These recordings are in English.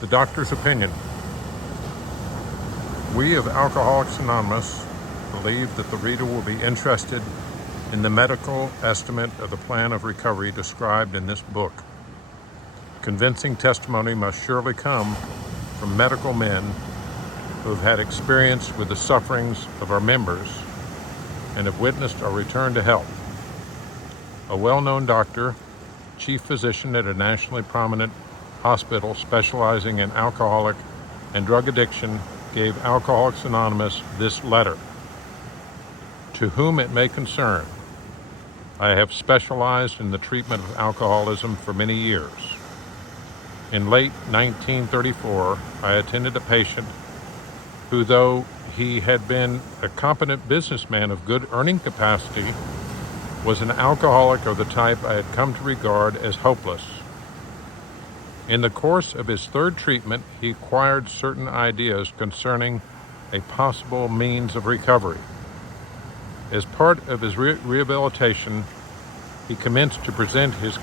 The doctor's opinion. We of Alcoholics Anonymous believe that the reader will be interested in the medical estimate of the plan of recovery described in this book. Convincing testimony must surely come from medical men who have had experience with the sufferings of our members and have witnessed our return to health. A well-known doctor, chief physician at a nationally prominent hospital specializing in alcoholic and drug addiction, gave Alcoholics Anonymous this letter. To whom it may concern, I have specialized in the treatment of alcoholism for many years. In late 1934, I attended a patient who, though he had been a competent businessman of good earning capacity, was an alcoholic of the type I had come to regard as hopeless. In the course of his third treatment, he acquired certain ideas concerning a possible means of recovery. As part of his rehabilitation, he commenced to present his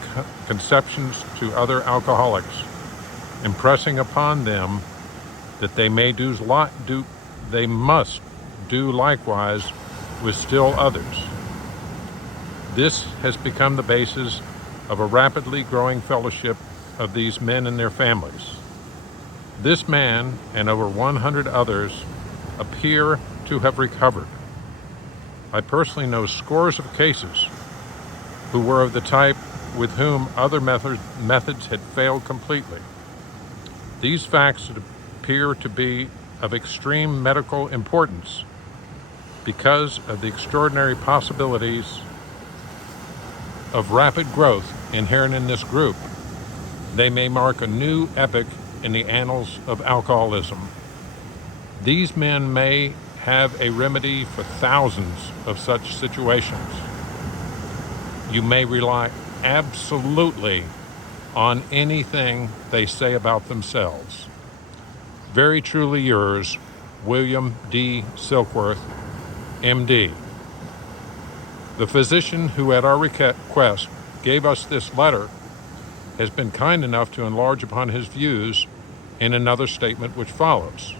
conceptions to other alcoholics, impressing upon them that they must do likewise with still others. This has become the basis of a rapidly growing fellowship of these men and their families. This man and over 100 others appear to have recovered. I personally know scores of cases who were of the type with whom other methods had failed completely. These facts appear to be of extreme medical importance because of the extraordinary possibilities of rapid growth inherent in this group. They may mark a new epoch in the annals of alcoholism. These men may have a remedy for thousands of such situations. You may rely absolutely on anything they say about themselves. Very truly yours, William D. Silkworth, MD. The physician who at our request gave us this letter has been kind enough to enlarge upon his views in another statement which follows.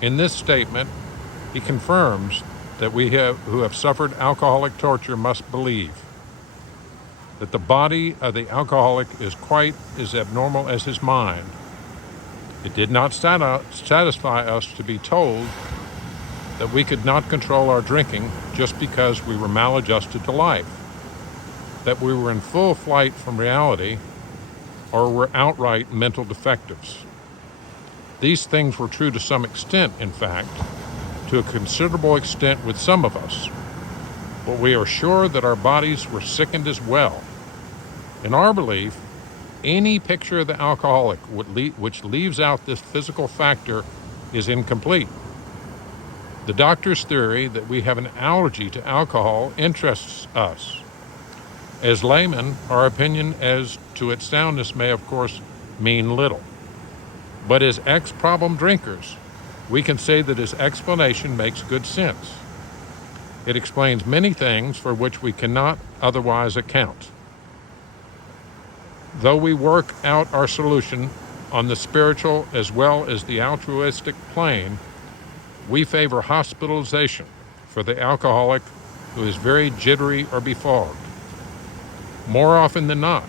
In this statement, he confirms that we who have suffered alcoholic torture must believe that the body of the alcoholic is quite as abnormal as his mind. It did not satisfy us to be told that we could not control our drinking just because we were maladjusted to life, that we were in full flight from reality, or were outright mental defectives. These things were true to some extent, in fact, to a considerable extent with some of us, but we are sure that our bodies were sickened as well. In our belief, any picture of the alcoholic which leaves out this physical factor is incomplete. The doctor's theory that we have an allergy to alcohol interests us. As laymen, our opinion as to its soundness may, of course, mean little. But as ex-problem drinkers, we can say that his explanation makes good sense. It explains many things for which we cannot otherwise account. Though we work out our solution on the spiritual as well as the altruistic plane, we favor hospitalization for the alcoholic who is very jittery or befogged. More often than not,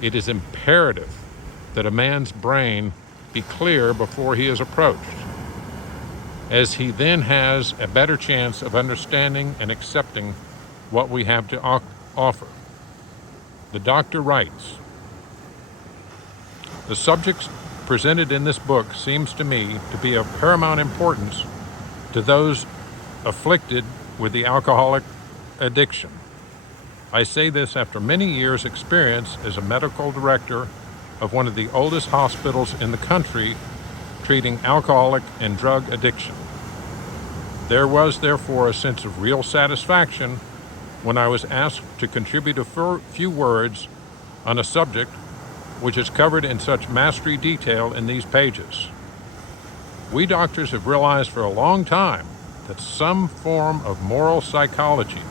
it is imperative that a man's brain be clear before he is approached, as he then has a better chance of understanding and accepting what we have to offer. The doctor writes, "The subjects presented in this book seems to me to be of paramount importance to those afflicted with the alcoholic addiction. I say this after many years' experience as a medical director of one of the oldest hospitals in the country treating alcoholic and drug addiction. There was, therefore, a sense of real satisfaction when I was asked to contribute a few words on a subject which is covered in such mastery detail in these pages. We doctors have realized for a long time that some form of moral psychology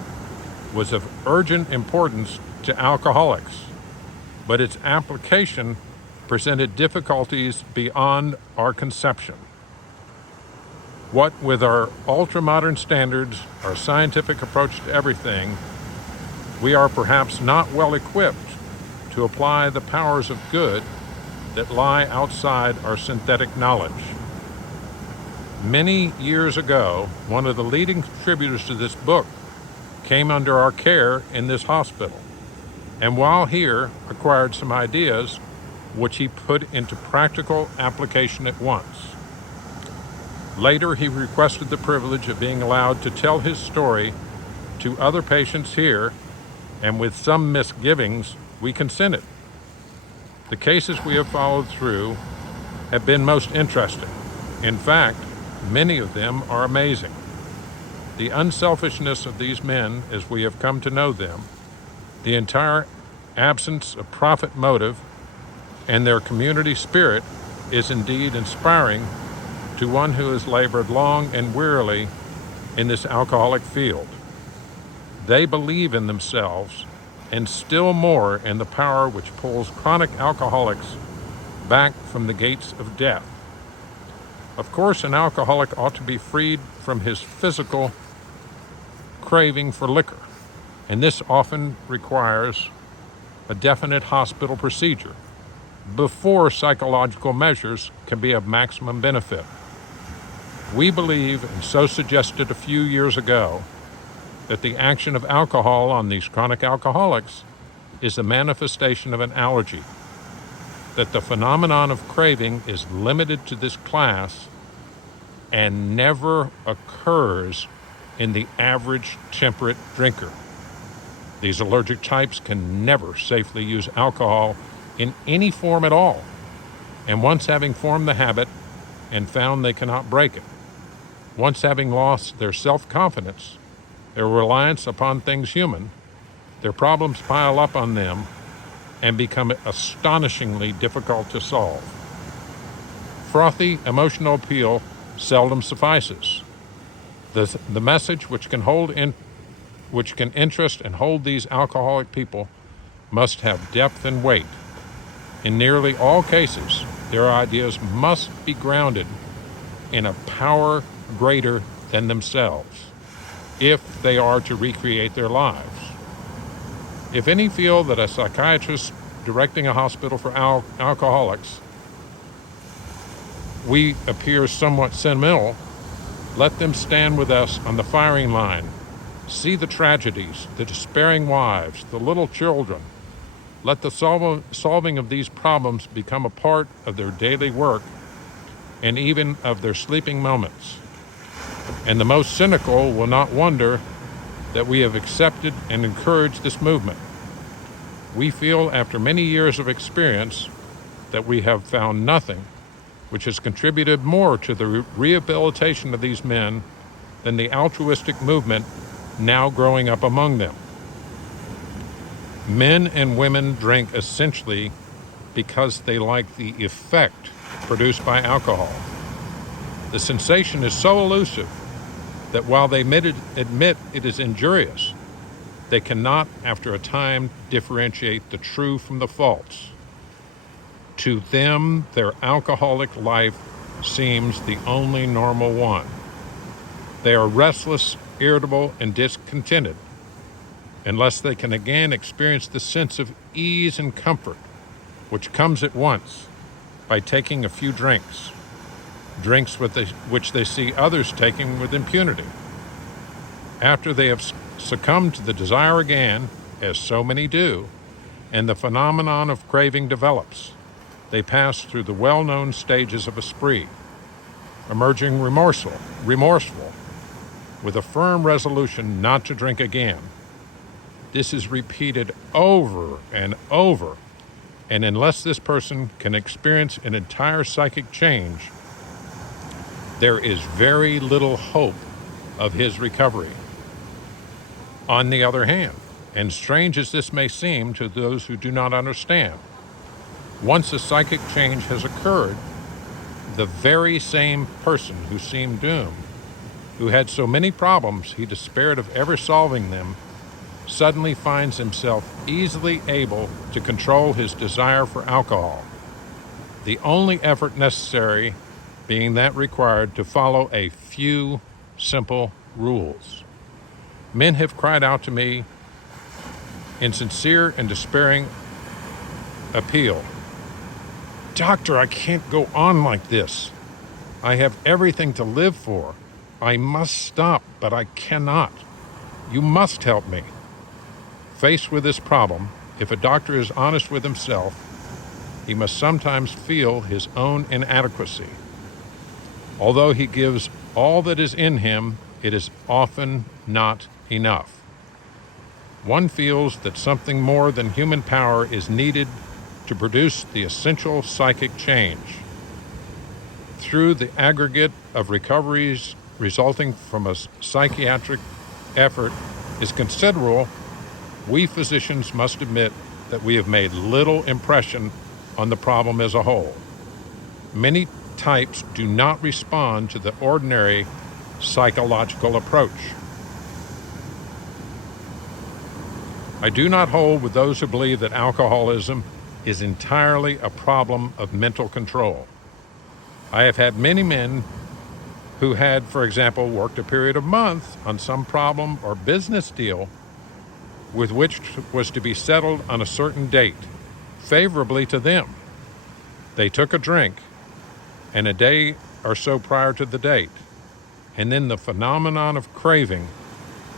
was of urgent importance to alcoholics, but its application presented difficulties beyond our conception. What with our ultra-modern standards, our scientific approach to everything, we are perhaps not well equipped to apply the powers of good that lie outside our synthetic knowledge. Many years ago, one of the leading contributors to this book came under our care in this hospital, and while here acquired some ideas which he put into practical application at once. Later, he requested the privilege of being allowed to tell his story to other patients here, and with some misgivings, we consented. The cases we have followed through have been most interesting. In fact, many of them are amazing. The unselfishness of these men, as we have come to know them, the entire absence of profit motive, and their community spirit is indeed inspiring to one who has labored long and wearily in this alcoholic field. They believe in themselves and still more in the power which pulls chronic alcoholics back from the gates of death. Of course, an alcoholic ought to be freed from his physical craving for liquor, and this often requires a definite hospital procedure before psychological measures can be of maximum benefit. We believe, and so suggested a few years ago, that the action of alcohol on these chronic alcoholics is a manifestation of an allergy, that the phenomenon of craving is limited to this class and never occurs in the average temperate drinker. These allergic types can never safely use alcohol in any form at all, and once having formed the habit and found they cannot break it, once having lost their self-confidence, their reliance upon things human, their problems pile up on them and become astonishingly difficult to solve. Frothy emotional appeal seldom suffices. The message which can interest and hold these alcoholic people must have depth and weight. In nearly all cases, their ideas must be grounded in a power greater than themselves, if they are to recreate their lives. If any feel that a psychiatrist directing a hospital for alcoholics, we appear somewhat sentimental, let them stand with us on the firing line, see the tragedies, the despairing wives, the little children. Let the solving of these problems become a part of their daily work and even of their sleeping moments. And the most cynical will not wonder that we have accepted and encouraged this movement. We feel, after many years of experience, that we have found nothing which has contributed more to the rehabilitation of these men than the altruistic movement now growing up among them. Men and women drink essentially because they like the effect produced by alcohol. The sensation is so elusive that while they admit it is injurious, they cannot, after a time, differentiate the true from the false. To them, their alcoholic life seems the only normal one. They are restless, irritable, and discontented unless they can again experience the sense of ease and comfort which comes at once by taking a few drinks which they see others taking with impunity. After they have succumbed to the desire again, as so many do, and the phenomenon of craving develops, they pass through the well-known stages of a spree, emerging remorseful, with a firm resolution not to drink again. This is repeated over and over, and unless this person can experience an entire psychic change, there is very little hope of his recovery. On the other hand, and strange as this may seem to those who do not understand, once a psychic change has occurred, the very same person who seemed doomed, who had so many problems he despaired of ever solving them, suddenly finds himself easily able to control his desire for alcohol. the only effort necessary being that required to follow a few simple rules. Men have cried out to me in sincere and despairing appeal, "Doctor, I can't go on like this. I have everything to live for. I must stop, but I cannot. You must help me." Faced with this problem, if a doctor is honest with himself, he must sometimes feel his own inadequacy. Although he gives all that is in him, it is often not enough. One feels that something more than human power is needed to produce the essential psychic change. Through the aggregate of recoveries resulting from a psychiatric effort is considerable, we physicians must admit that we have made little impression on the problem as a whole. Many types do not respond to the ordinary psychological approach. I do not hold with those who believe that alcoholism is entirely a problem of mental control. I have had many men who had, for example, worked a period of months on some problem or business deal with which was to be settled on a certain date, favorably to them. They took a drink, and a day or so prior to the date, and then the phenomenon of craving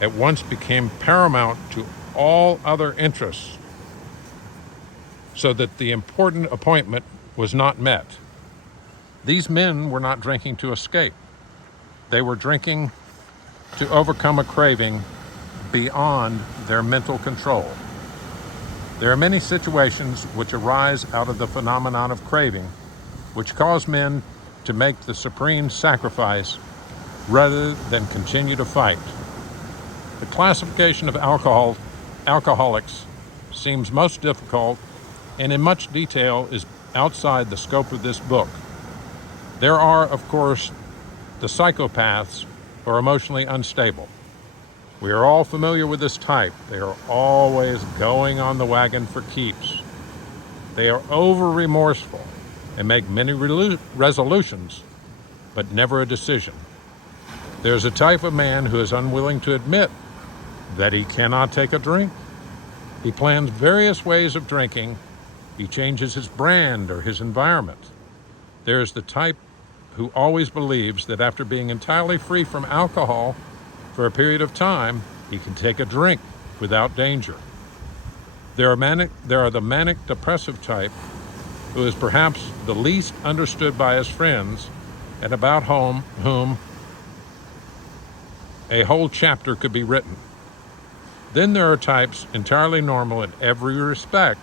at once became paramount to all other interests, so that the important appointment was not met. These men were not drinking to escape. They were drinking to overcome a craving beyond their mental control. There are many situations which arise out of the phenomenon of craving, which cause men to make the supreme sacrifice rather than continue to fight. The classification of alcoholics seems most difficult and in much detail is outside the scope of this book. There are, of course, the psychopaths who are emotionally unstable. We are all familiar with this type. They are always going on the wagon for keeps. They are over-remorseful and make many resolutions, but never a decision. There's a type of man who is unwilling to admit that he cannot take a drink. He plans various ways of drinking. He changes his brand or his environment. There's the type who always believes that after being entirely free from alcohol for a period of time, he can take a drink without danger. There are the manic depressive type who is perhaps the least understood by his friends and about whom a whole chapter could be written. Then there are types entirely normal in every respect,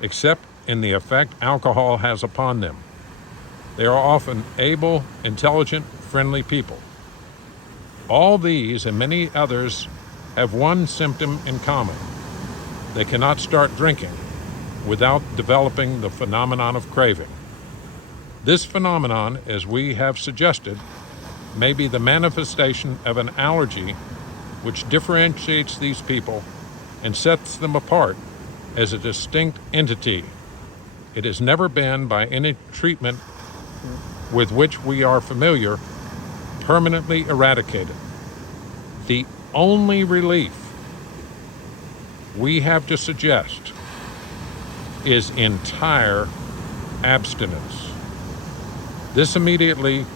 except in the effect alcohol has upon them. They are often able, intelligent, friendly people. All these and many others have one symptom in common. They cannot start drinking without developing the phenomenon of craving. This phenomenon, as we have suggested, may be the manifestation of an allergy which differentiates these people and sets them apart as a distinct entity. It has never been, by any treatment with which we are familiar, permanently eradicated. The only relief we have to suggest is entire abstinence. This immediately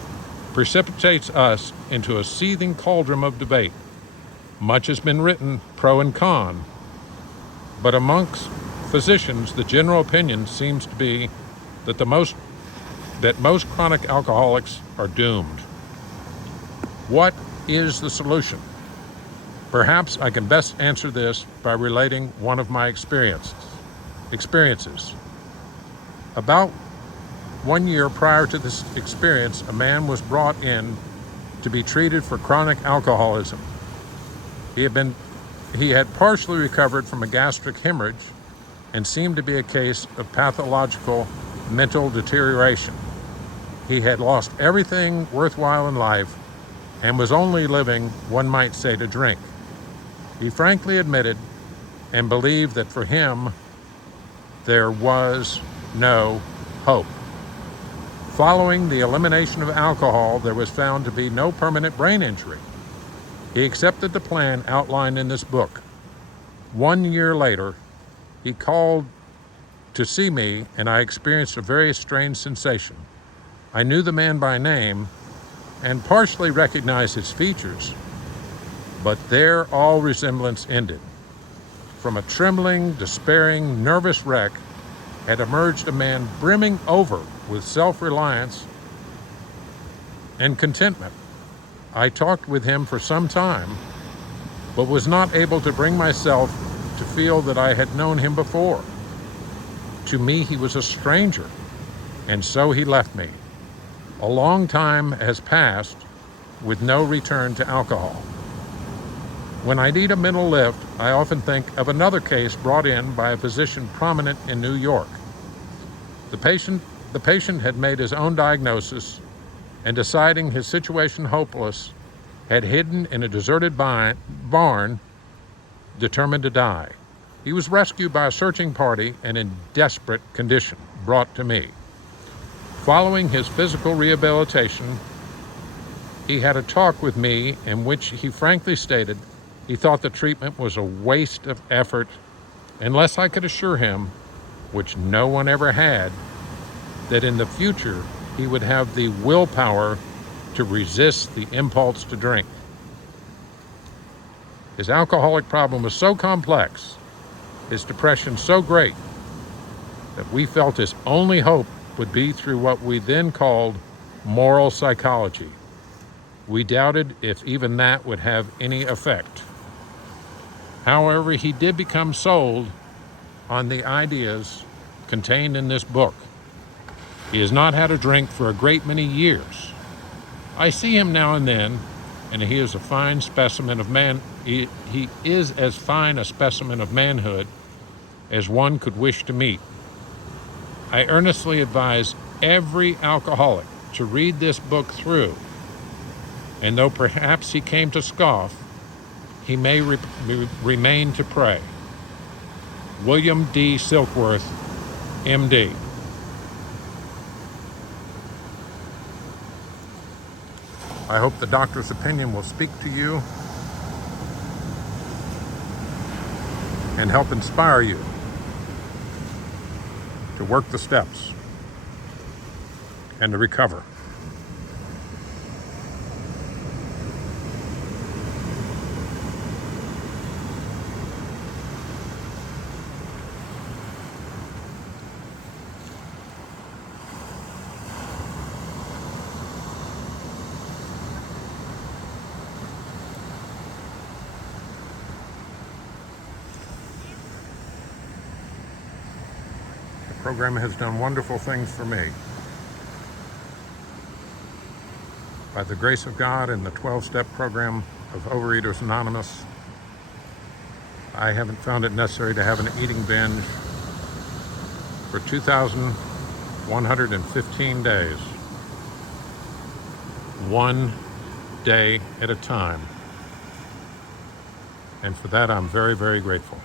precipitates us into a seething cauldron of debate. Much has been written pro and con, but amongst physicians, the general opinion seems to be that most chronic alcoholics are doomed. What is the solution? Perhaps I can best answer this by relating one of my experiences. About 1 year prior to this experience, a man was brought in to be treated for chronic alcoholism. He had partially recovered from a gastric hemorrhage and seemed to be a case of pathological mental deterioration. He had lost everything worthwhile in life and was only living, one might say, to drink. He frankly admitted and believed that for him there was no hope. Following the elimination of alcohol, there was found to be no permanent brain injury. He accepted the plan outlined in this book. 1 year later, he called to see me, and I experienced a very strange sensation. I knew the man by name and partially recognized his features, but there all resemblance ended. From a trembling, despairing, nervous wreck had emerged a man brimming over with self-reliance and contentment. I talked with him for some time, but was not able to bring myself to feel that I had known him before. To me, he was a stranger, and so he left me. A long time has passed with no return to alcohol. When I need a mental lift, I often think of another case brought in by a physician prominent in New York. The patient had made his own diagnosis and, deciding his situation hopeless, had hidden in a deserted barn, determined to die. He was rescued by a searching party and in desperate condition brought to me. Following his physical rehabilitation, he had a talk with me in which he frankly stated he thought the treatment was a waste of effort unless I could assure him, which no one ever had, that in the future he would have the willpower to resist the impulse to drink. His alcoholic problem was so complex, his depression so great, that we felt his only hope would be through what we then called moral psychology. We doubted if even that would have any effect. However, he did become sold on the ideas contained in this book. He has not had a drink for a great many years. I see him now and then, and he is a fine specimen of man. He is as fine a specimen of manhood as one could wish to meet. I earnestly advise every alcoholic to read this book through, and though perhaps he came to scoff, he may remain to pray. William D. Silkworth, M.D. I hope the doctor's opinion will speak to you and help inspire you to work the steps and to recover. The program has done wonderful things for me. By the grace of God and the 12-step program of Overeaters Anonymous, I haven't found it necessary to have an eating binge for 2,115 days, one day at a time. And for that, I'm very, very grateful.